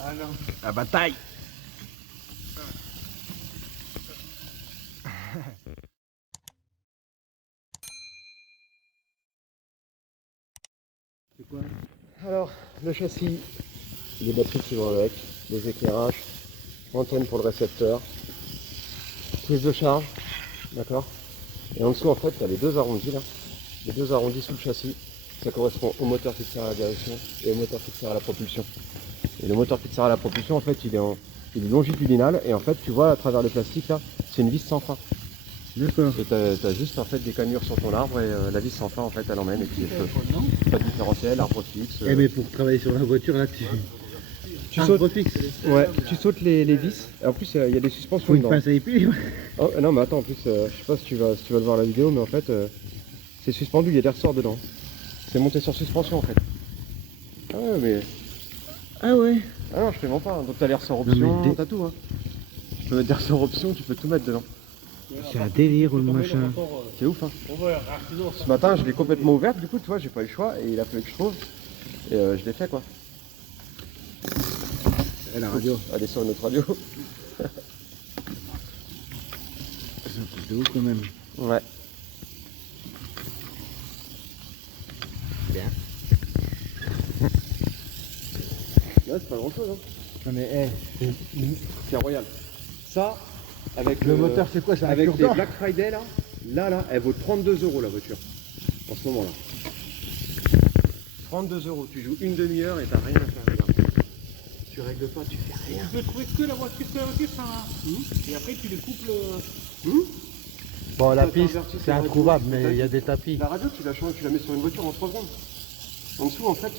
Ah non. La bataille. C'est quoi? Alors, le châssis, les batteries qui vont avec, les éclairages, antenne pour le récepteur, prise de charge, d'accord. Et en dessous, en fait, tu as les deux arrondis là, les deux arrondis sous le châssis. Ça correspond au moteur qui te sert à la direction et au moteur qui te sert à la propulsion. Et le moteur qui te sert à la propulsion, en fait, il est longitudinal et en fait, tu vois à travers le plastique là, c'est une vis sans fin. D'accord. Et t'as juste en fait des cannures sur ton arbre et la vis sans fin en fait elle emmène et puis pas de différentiel, arbre fixe. Eh mais pour travailler sur la voiture là tu sautes, fixe. ouais, tu sautes les vis. Et en plus il y a des suspensions Faut une dedans. pince à épiler. Oh, non mais attends, en plus je sais pas si tu vas le voir la vidéo, mais en fait c'est suspendu, il y a des ressorts dedans. C'est monté sur suspension en fait. Ah ouais mais. Ah ouais. Ah non je fais mens pas, hein. Donc t'as les ressorts options, t'as tout hein. Tu peux mettre des ressorts options, tu peux tout mettre dedans. C'est un délire le machin. C'est ouf hein. Ce matin je l'ai complètement ouverte, du coup tu vois j'ai pas eu le choix et il a fallu que je trouve. Et je l'ai fait quoi. Et la radio. Allez sur notre radio. C'est un truc de ouf quand même. Ouais. Bien. Là c'est pas grand chose hein. Non mais C'est royal. Ça, avec le moteur c'est quoi? C'est un avec les cure-dent. Black Friday là, elle vaut 32 € la voiture. En ce moment là. 32 €, tu joues une demi-heure et t'as rien à faire. Regarde. Tu règles pas, tu fais rien. Tu peux trouver que la voiture préventive, ça. Et après, tu découpes le. Bon la T'as piste inverti c'est tes radios, introuvable mais t'as- il y a des tapis. La radio, tu la changes, tu la mets sur une voiture en 3 secondes. En dessous, en fait,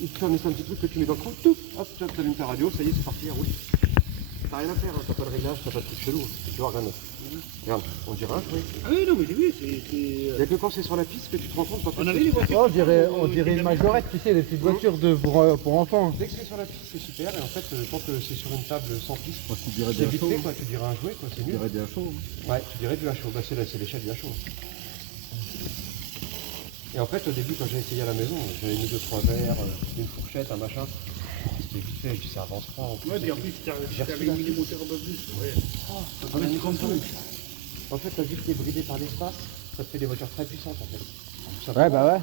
il te fait un petit truc que tu mets dans le trou, tout, hop, tu allumes ta radio, ça y est, c'est parti, elle roule. T'as rien à faire, hein, t'as pas de réglage, t'as pas de truc chelou. Tu vois, regarde. Regarde, on dirait un truc. Ah oui, non, mais j'ai vu, Il y a que quand c'est sur la piste que tu te rends compte. On avait les voitures. Oh, on dirait une majorette, tu sais, les petites voitures pour enfants. Dès que c'est sur la piste, c'est super, et en fait, tant que c'est sur une table sans piste, Moi, tu dirais c'est vite fait, quoi, tu dirais un jouet, quoi, c'est Tu nul. dirais des HO. Ouais, tu dirais du HO, bah c'est l'échelle du HO. Et en fait, au début, quand j'ai essayé à la maison, j'avais mis 2-3 verres, une fourchette, un machin. C'était vite fait, je dis ça avance pas. En plus, Ouais, puis en plus, tu avais mis les moteurs un peu plus. Ouais. mais c'est comme ça. En fait, la vie qui est bridée par l'espace, ça te fait des voitures très puissantes en fait. Ça Ouais, bah ouais.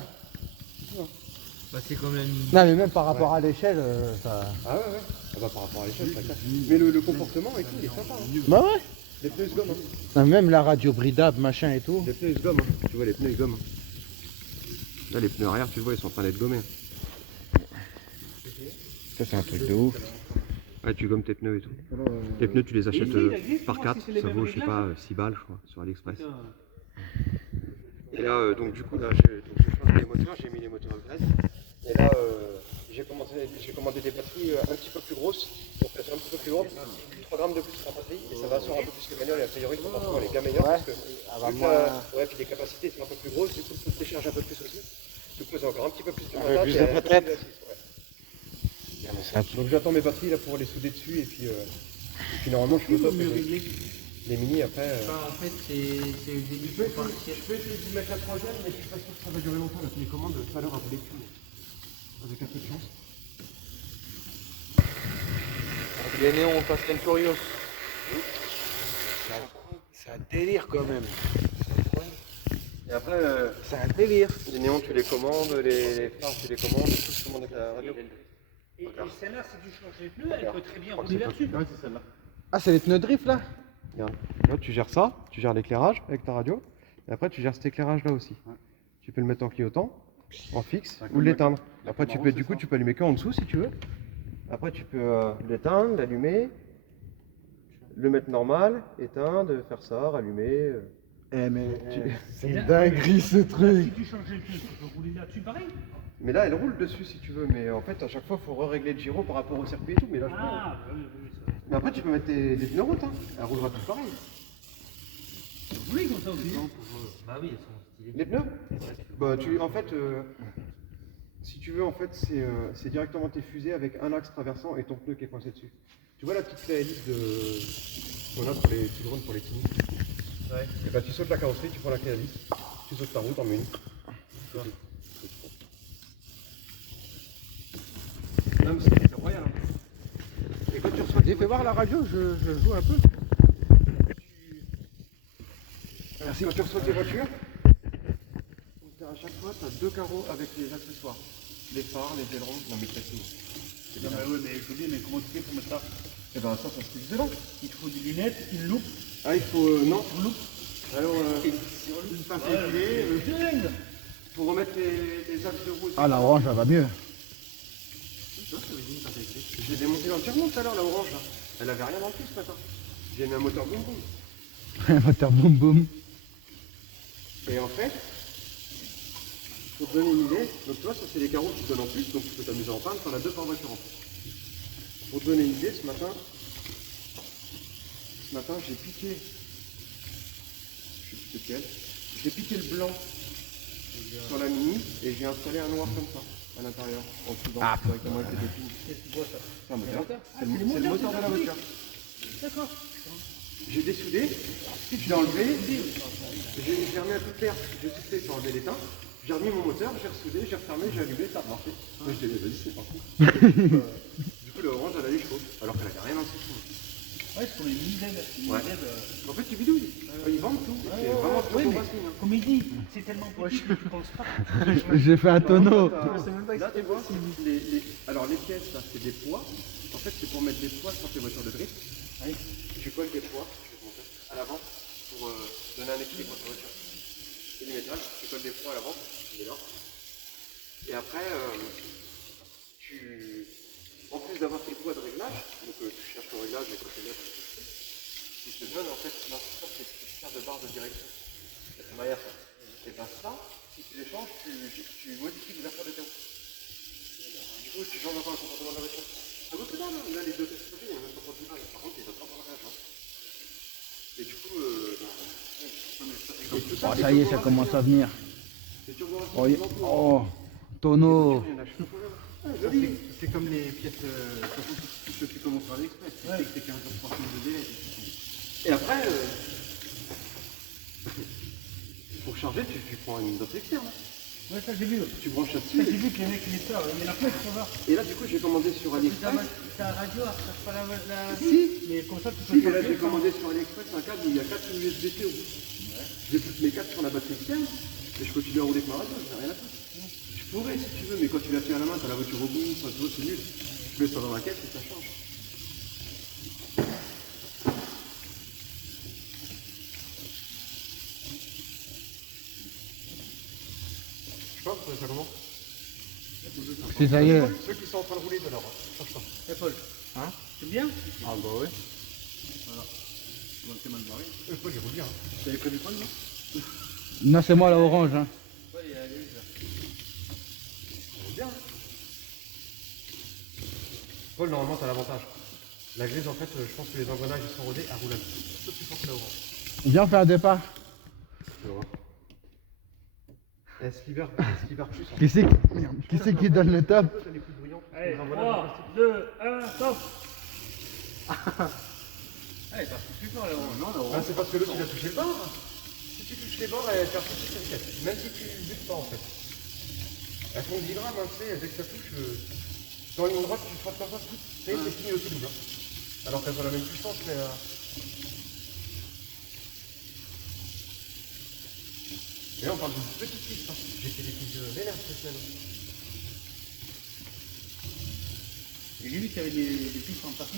Bah, c'est quand même. Non, mais même par rapport à l'échelle, ça. Ah ouais, ouais. Ah bah, par rapport à l'échelle, ça casse. Mais le comportement et tout, il est sympa. Hein. Bah ouais. Les pneus se gomment. Hein. Non, même la radio bridable, machin et tout. Les pneus ils se gomment. Hein. Tu vois, les pneus ils gomment. Là, les pneus arrière, tu le vois, ils sont en train d'être gommés. Ça, c'est un truc de ouf. Ouais, tu gommes tes pneus et tout. Les pneus, tu les achètes par 4, ça vaut, je sais pas, 6 balles, je crois, sur AliExpress. Et là, donc du coup, là, j'ai changé les moteurs, j'ai mis les moteurs à graisse. Et là, j'ai commandé des batteries un petit peu plus grosses, donc elles sont un petit peu plus lourdes, 3 grammes de plus par batterie, et ça va sur un peu plus que manuel, et a priori, ils sont les gars meilleurs, parce que, ouais, puis les capacités sont un peu plus grosses, du coup, ça se décharge un peu plus aussi. Du coup, c'est encore un petit peu plus de peu plus de patate. Donc j'attends mes batteries là pour les souder dessus, et puis normalement, je suis au top. Les mini après. En fait, c'est le début. Je peux essayer de mettre la troisième, mais je suis pas sûr que ça va durer longtemps. La télécommande, tout à l'heure, elle voulait plus. Avec un peu de chance. Les néons Fast and Furious. C'est un délire quand même. Et après, C'est un délire. les néons, tu les commandes, les phares, tu les commandes, tout se commande avec la radio. Et celle-là, si tu changes les pneus, elle peut très bien rouler là-dessus. Ouais, c'est celle-là. Ah, c'est les pneus drift là? Regarde. Là, tu gères ça, tu gères l'éclairage avec ta radio, et après, tu gères cet éclairage-là aussi. Tu peux le mettre en clignotant, en fixe, ou l'éteindre. Après, tu peux, du coup, tu peux allumer qu'en dessous si tu veux. Après, tu peux l'éteindre, l'allumer, le mettre normal, éteindre, faire ça, rallumer. Eh, mais c'est là- une dinguerie ce truc. Si tu changes les pneus, tu peux rouler là-dessus pareil. Mais là, elle roule dessus si tu veux, mais en fait, à chaque fois, il faut régler le gyro par rapport au circuit et tout. Mais là, je peux. Ah, oui, ça. Mais après, tu peux mettre des pneus route, hein. Elle roulera tout pareil. Vous voulez comme ça aussi? Bah oui, elles sont stylées. Les pneus Bah, en fait, si tu veux, en fait, c'est directement tes fusées avec un axe traversant et ton pneu qui est coincé dessus. Tu vois la petite clé à hélice qu'on a pour les petits drones, pour les teams. Ouais. Et bah, tu sautes la carrosserie, tu prends la clé à hélice, tu sautes ta route, en mets une. Non, mais c'est royal. Hein. Et quand tu reçois J'ai fait voir la radio, je joue un peu. Merci. Quand tu reçois tes voitures, à chaque fois, tu as 2 carreaux avec les accessoires. Les phares, les ailerons, non mais c'est tout. Non, mais ouais, mais je dis, mais comment tu fais pour mettre ça? Et ben ça se fixe dedans. Il te faut des lunettes, une loupe. Ah, il faut. Non, Une loupe. alors, une pince épilée, Dingue. pour remettre les axes de roue. Ah, la orange, elle va mieux. Je l'ai démonté dans le tiers-monde tout à l'heure, la orange là. Elle avait rien en plus ce matin. J'ai mis un moteur boum boum. Moteur boum boum. Et en fait, pour te donner une idée, donc toi ça c'est les carreaux qui te donnent en plus, donc tu peux t'amuser en panne, t'en as 2 par voiture en plus. Pour te donner une idée, ce matin j'ai piqué, je sais plus lequel, j'ai piqué le blanc sur la Mini et j'ai installé un noir comme ça à l'intérieur, en dessous Ah, directement avec les épines. Qu'est-ce que tu vois ça? C'est un moteur. Ah, C'est le c'est le moteur de moteur, la c'est voiture. D'accord. J'ai dessoudé, je l'ai enlevé, j'ai remis un coup de terre, j'ai soufflé pour enlever l'étain, j'ai remis mon moteur, j'ai ressoudé, j'ai refermé, j'ai allumé, ça a marché. Moi je dis, vas-y, c'est parti. Du coup, la orange, elle allait chaud, alors qu'elle avait rien dans le système. Ouais, c'est comme les mini-LED. Ouais. En fait, tu bidouilles. Ils vendent tout. C'est vraiment tout Ouais, pour mais Racine, hein. comme il dit, c'est tellement petit que tu penses pas. J'ai fait un tonneau. Là, tu vois, alors les pièces, là, c'est des poids. En fait, c'est pour mettre des poids sur tes voitures de drift. Oui. Tu colles des poids, je vais te montrer, à l'avant pour donner un équilibre à ta voiture. C'est du métal, tu colles des poids à l'avant, il est là. Et après, en plus d'avoir tes poids de réglage, donc tu cherches ton réglage et quand tu es là, il te donne en fait, là, ça c'est une paire de barres de direction. C'est derrière ça. Et bien ça, si tu les changes, tu modifies l'ouverture des théos. Du coup, tu changes encore le comportement de la voiture. Ça vaut que dalle, hein. Là les deux tests que j'ai, il y a même pas de mal. Par contre, les autres pas pour la réagir. Et du coup, et tout Oh, c'est ça y est, turbo ça commence à venir. C'est turbo Oh, racine, oh, tonneau. il y en a chez nous. C'est comme les pièces, ceux qui commandent sur AliExpress. Tu sais que c'est 15 jours 30 de délai. Et après, pour charger, tu prends une box externe. Ouais, ça j'ai vu. Tu branches Ça là-dessus. j'ai vu que les mecs, ils ça. Il y en a plein qui font ça. Et là, du coup, j'ai commandé sur AliExpress. Ta radio, elle cherche pas la. Si, Mais comme ça, tu peux si, mais là, changer j'ai commandé sur AliExpress un câble où il y a 4 USB-C au bout. J'ai toutes mes 4 sur la batterie externe. Et je continue à rouler avec ma radio, j'ai rien à foutre. Je pourrais si tu veux, mais quand tu la tiens à la main, t'as la voiture au bout, ça se voit, c'est nul. Je mets ça dans la caisse et ça change. Je sais pas, vous trouvez ça comment? Si, ça y est. Ceux qui sont en train de rouler de l'or, change pas. Eh Paul, Hein? c'est bien? Ah bah oui. C'est mal barré. Paul, il roule bien. T'avais prévu Paul, non? Non, c'est moi la orange. Hein. Ouais, il y a les là. Il roule bien. Paul, normalement, t'as l'avantage. La grise, en fait, je pense que les engrenages, ils sont rodés, elle roule un peu plus fort que la orange. Viens, on fait un départ. Tu vois. Esquiver plus. En fait. Qui c'est qui donne le top? Elle est plus bruyante. Allez, Les engrenages, 3, 2, 1, stop! Allez, ça fait plus fort la orange. Non, la Ah, orange. c'est parce que l'autre il a touché le bord. Si tu touches les bords, elle fait repousser sa vitesse. Même si tu butes pas en fait. Elles font 10 grammes, hein, tu sais, dès que ça touche, dans une droite, tu frappes comme ça, tout. Tu sais, c'est fini aussi double. Hein. Alors qu'elles ont la même puissance, mais. Et là, on parle d'une petite piste. Hein. J'ai fait des pistes vénères cette semaine. Et limite, il y avait des pistes en partie.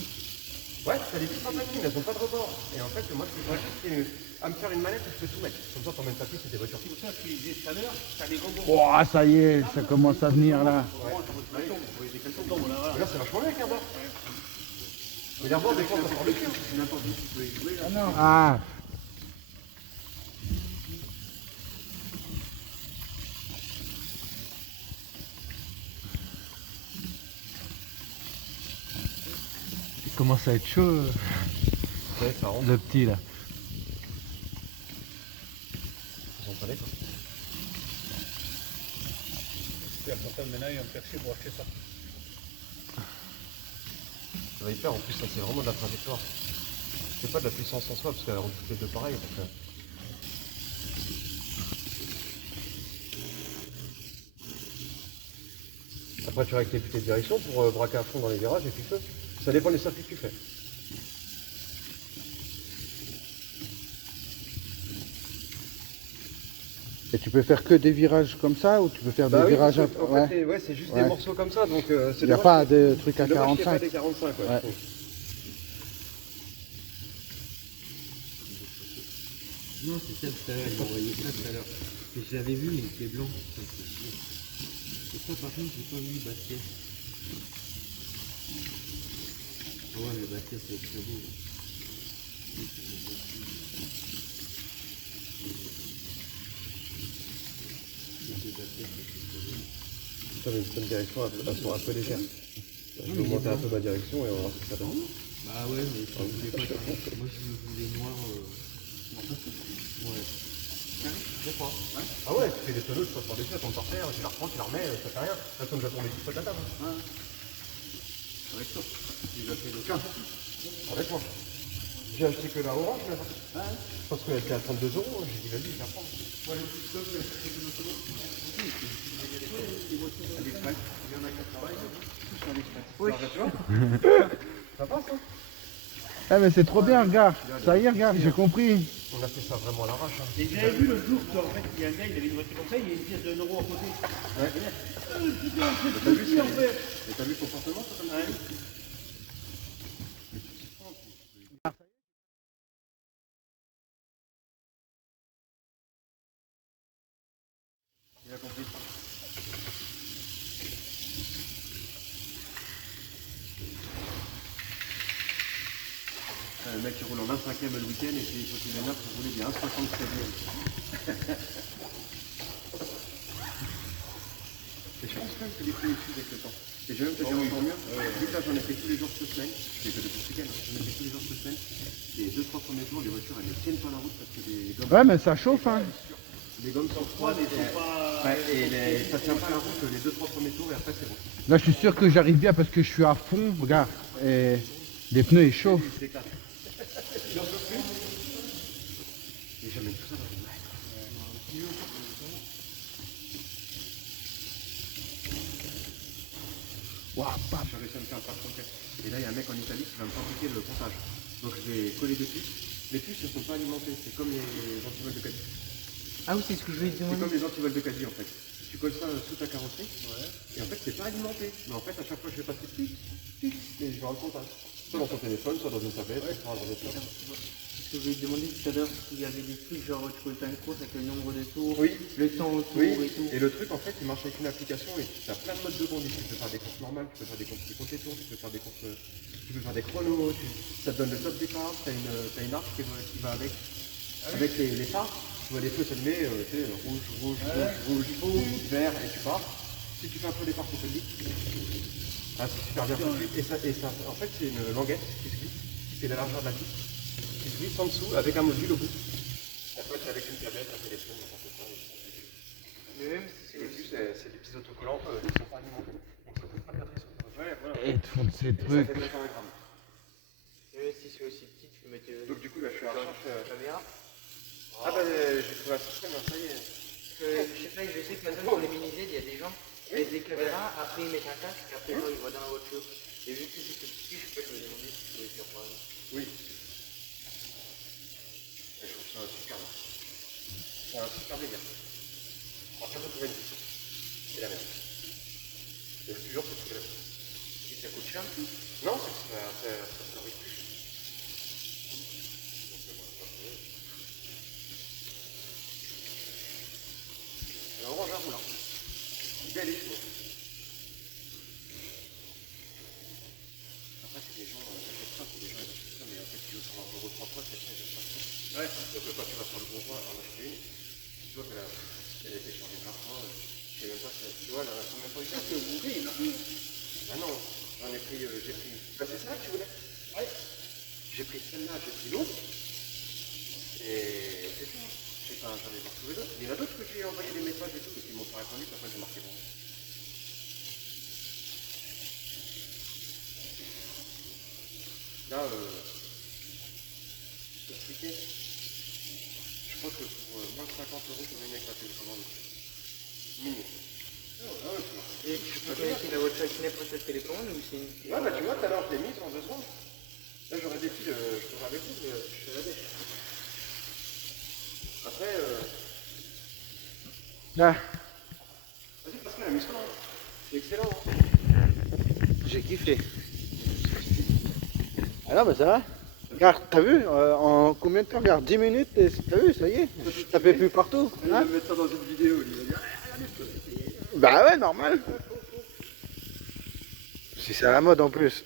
Ouais, t'as des pistes en patine, elles ont pas de rebord. Et en fait, moi, ce que je fais, c'est à me faire une manette où je peux tout mettre. Comme ça, t'emmènes ta piste et tes voitures. C'est pour ça que je disais tout à l'heure, t'as des rebonds. Oh, ça y est, ça commence à venir là. Mais là, c'est vachement bien avec un bord. Mais les rebords, des fois, ça sort le cul. N'importe où tu peux y jouer. Là. Ah. Il commence à être chaud, Ouais, ça rentre. le petit là. Ils ont pas quoi. C'est important maintenant, il va me faire chier pour acheter ça. Ça va y faire, en plus, ça c'est vraiment de la trajectoire. C'est pas de la puissance en soi, parce qu'elle rend toutes les deux pareilles. Donc, Après, tu règles tes putains de direction pour braquer à fond dans les virages et puis feu. Ça dépend des circuits que tu fais. Et tu peux faire que des virages comme ça ou tu peux faire des virages parce que, en fait, ouais, c'est juste des morceaux comme ça, donc c'est Il n'y a pas de trucs à dommage qu'il y ait 45. pas des 45, ouais, Ouais. je trouve. Non, c'est ça tout à l'heure, il m'a envoyé ça tout à l'heure. Et je l'avais vu, mais il était blanc. Ça me fait chier. Et ça, par contre, j'ai pas vu Bastia. Ah ouais, mais Bastia, c'est très beau. Putain, mais cette direction, elles sont un peu légères. Je vais augmenter un peu ma direction et on va voir ce que ça donne. Bah ouais, mais je voulais pas ça. Moi, je voulais noir. Ouais. Ah ouais, tu fais des tonneaux, tu passes par-dessus, elles tombent par terre, tu la reprends, tu la remets, ça fait rien. Là, comme j'ai tombé tout de la table. Avec toi. J'ai déjà fait le 15. Avec moi. J'ai acheté que la orange, là. Parce qu'elle était à 32 €, j'ai dit vas-y, je la prends. Moi, le petit stock, c'est que notre lot. Il y en a qui travaillent, tous sur l'express. Oui. Tu vois ça passe, hein. Ah mais c'est trop bien, regarde. Ça y est, regarde, j'ai compris. On a fait ça vraiment à l'arrache. Hein. Et j'avais vu le jour qu'en fait, il y a un gars, il avait une voiture comme ça, il y a une pièce de 1 € à côté. Ouais. Putain, c'est T'as vu, petit en fait. et t'as vu le comportement, ça, comme ça Il a compris. Le mec qui roule en 25e le week-end et puis il faut qu'il ait 9 pour rouler bien 76e. Et je pense même que les pneus usent avec le temps. Et je vais même te dire encore mieux, vu que là j'en ai fait tous les jours cette semaine, je l'ai fait depuis ce week-end, j'en ai fait tous les jours cette semaine, les 2-3 premiers jours, les voitures elles ne tiennent pas la route parce que les gommes, Ouais, mais ça chauffe, hein. les gommes sont froides et, ça tient pas la route les 2-3 premiers tours et après c'est bon. Là, je suis sûr que j'arrive bien parce que je suis à fond. Regarde. Et les pneus, ils chauffent. Il se décale. Il en peut plus. Et j'amène tout ça dans une main. Waouh, bam. J'ai réussi à me faire un pas de conquête. Et là, il y a un mec en Italie qui va me fabriquer le comptage. Donc je vais coller des puces. Les puces, elles ne sont pas alimentées. C'est comme les antivols de caddie. Ah oui, c'est ce que je voulais te C'est demander. comme les antivols de caddie en fait. Tu colles ça sous ta carrosserie. Et en fait, c'est pas alimenté. Mais en fait, à chaque fois que je vais passer dessus, et je vais avoir le comptage. Soit dans ton téléphone, soit dans une tablette, soit dans une tablette. Ce que je voulais te demander tout à l'heure, s'il y avait des trucs genre tu peux faire une course avec le nombre de tours, Oui. le temps autour Oui, et tout. et le truc en fait il marche avec une application et tu as plein de modes de conduite. Tu peux faire des courses normales, tu peux faire des courses qui comptent les tours, tu peux faire des courses, tu peux faire des chronos, ça te donne le top départ, tu as une arche qui va avec les phares. Tu vois les feux s'allumer, rouge, vert et tu pars. Si tu fais un feu départ, tu te le dis. Ah, c'est super bien foutu. Et ça, en fait c'est une languette qui se glisse, qui fait la largeur de la piste, qui se glisse en dessous avec un module au bout. Après c'est avec une tablette, un téléphone, n'importe quoi. Mais même si les puces, c'est des petits autocollants, ils ne sont pas alimentés. Donc ça coûte pas de batterie. Ouais, voilà. Et ils te font de ces Et ça trucs. fait 200 grammes. Et si c'est aussi petit, tu peux mettre Donc du coup là je suis à la recherche. caméra. Ah bah j'ai trouvé un système, ça y est. Je sais pas, je sais que maintenant sur les mini-Z, il y a des gens qui mettent des caméras, après ils mettent un casque, et après ils voient dans la voiture. Et vu que c'est tout petit, je peux me demander si tu peux le faire par exemple. Oui. Et je trouve ça super bien. C'est un super délire. Après faut trouver une puce. C'est la merde. Et le plus dur c'est de trouver la puce. Et ça coûte cher. Non, c'est que ça fabrique plus. Alors orange à roule. Belle et chaud. Après c'est des gens, t'achètes pas, c'est des gens ils achètent ça, mais en fait tu veux savoir euro 3 fois, c'est ça, ils achètent ça. Ouais. Donc quand tu vas sur le bon coin en acheter une, tu vois qu'elle a été chargée 20 fois, je sais même pas si tu vois, là, combien de fois il s'est bourré, il a pris. Ah non, j'en ai pris, j'ai pris. Bah c'est ça que tu voulais. Ouais. J'ai pris celle-là, j'ai pris l'autre. Et c'est tout. Je sais pas, j'en ai pas trouvé d'autres. Il y en a d'autres que j'ai envoyé des messages et tout, et qui m'ont pas répondu, après j'ai marqué bon. Là, je peux expliquer. Je pense que pour moins de 50 €, je vais mettre la télécommande. Minimum. Ah ouais, Et je peux connecter la voiture avec n'importe quel télécommande ou c'est une... Ouais, bah tu vois, tout à l'heure je l'ai mise en 2 secondes. Là j'aurais des fils, je pourrais avec vous, mais je fais la dèche. Après, Ah, vas-y Pascal, amuse-toi. Hein. C'est excellent. Hein. j'ai kiffé. Ah non, mais ça va. Regarde, t'as vu, en combien de temps? Regarde, 10 minutes, et t'as vu, ça y est, ça fait plus partout. Il Hein? va mettre ça dans une vidéo, il va dire. Bah ouais, normal. Si c'est à la mode en plus.